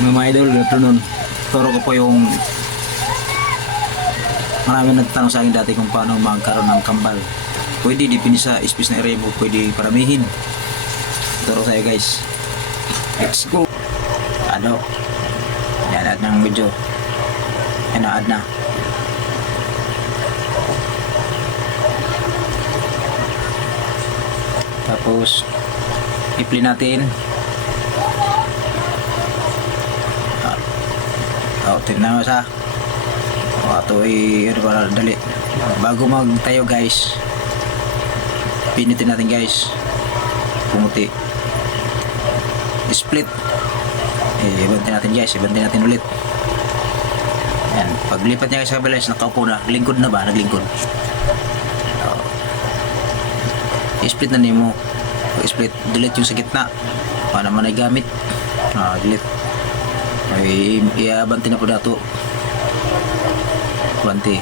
Mga idol, good afternoon. Turo ko po yung marami nagtanong sa akin dati kung paano magkaroon ng kambal. Pwede dipindi sa space na area mo, pwede paramihin. Turo sa'yo guys. Let's go. Ano? Yan, add ng video. Yan, add na. Tapos i-play natin. Tignan mo sa ito ay ano ba, dali bago magtayo guys, pinitin natin guys, pumuti split, ibantin natin guys, ibantin natin ulit. Yan, paglipat niya sa kabila, nakaupo na, lingkod na ba, naglingkod. Split na nimo, split, delete yung sa gitna para naman ay gamit, delete. Ay iabanti na po dato. Banti.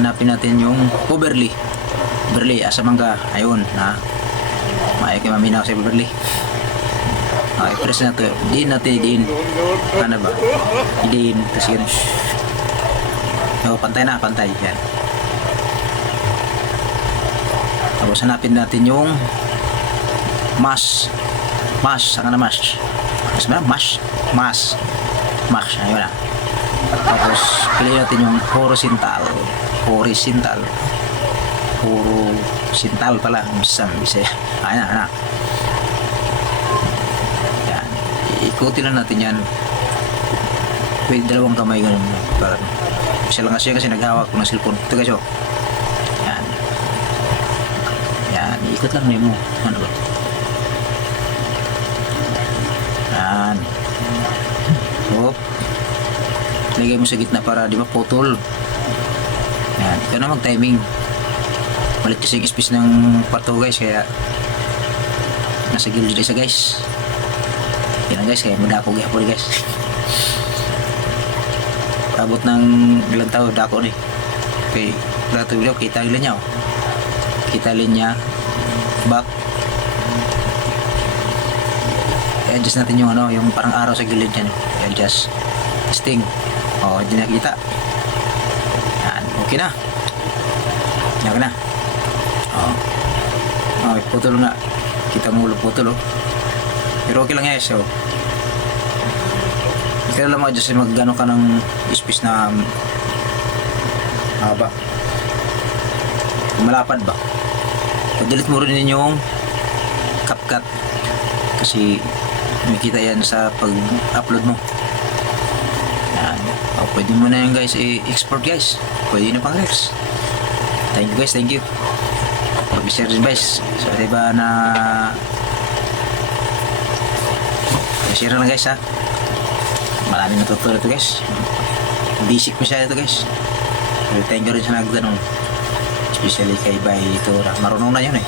Hanapin natin yung overlay. Overlay asa mangga. Ayun na. May kay maminaw sa overlay. Okay, press na to. Din natin din. Ano ba? Din kasi yun. Oh, pantay na, pantay yan. Tapos hanapin natin yung mask. Mask, saan na mask? Mask. Ayun na. Tapos piliin natin yung horizontal pala, bisa. Ayan. Yan, ikutin lang natin yan. Pwede dalawang kamay ganun, parang isa lang kasi naghawak ng cellphone. Ito guys, oh. Yan, ikot lang mo. Ano ba? Yan. Hop. Lagay mo sa gitna para di maputol. Yan, ito na mag-timing. Malit kasi yung space ng pato guys, kaya nasa gilid isa guys. Yan guys, kaya madako gyapon guys. Abot ng ilang taon dako ni. Okay, lato video kita linya, oh. Kita linya back. I-adjust natin yung ano, yung parang araw sa gilid niyan. I-adjust. Sting. Oh, hindi nakita. Yan, okay na. Okay na. Oh. Okay, putol nga. Kita mo ulo putol, oh. Pero okay lang guys, oh. Kaya lang ma-adjust mag-gano ka ng space na haba. Malapad ba? Delete mo rin yung CapCut kasi makikita yan sa pag-upload mo. Yan. O, pwede mo na yan guys i-export guys. Pwede na pang Rex. Thank you guys, thank you. Pag-share rin guys. So diba na share lang guys ha. Maraming natutunan ito guys. Basic masyado ito guys. Thank you rin sa nagtanong. Especially kay Bay ito. Marunong na yun eh.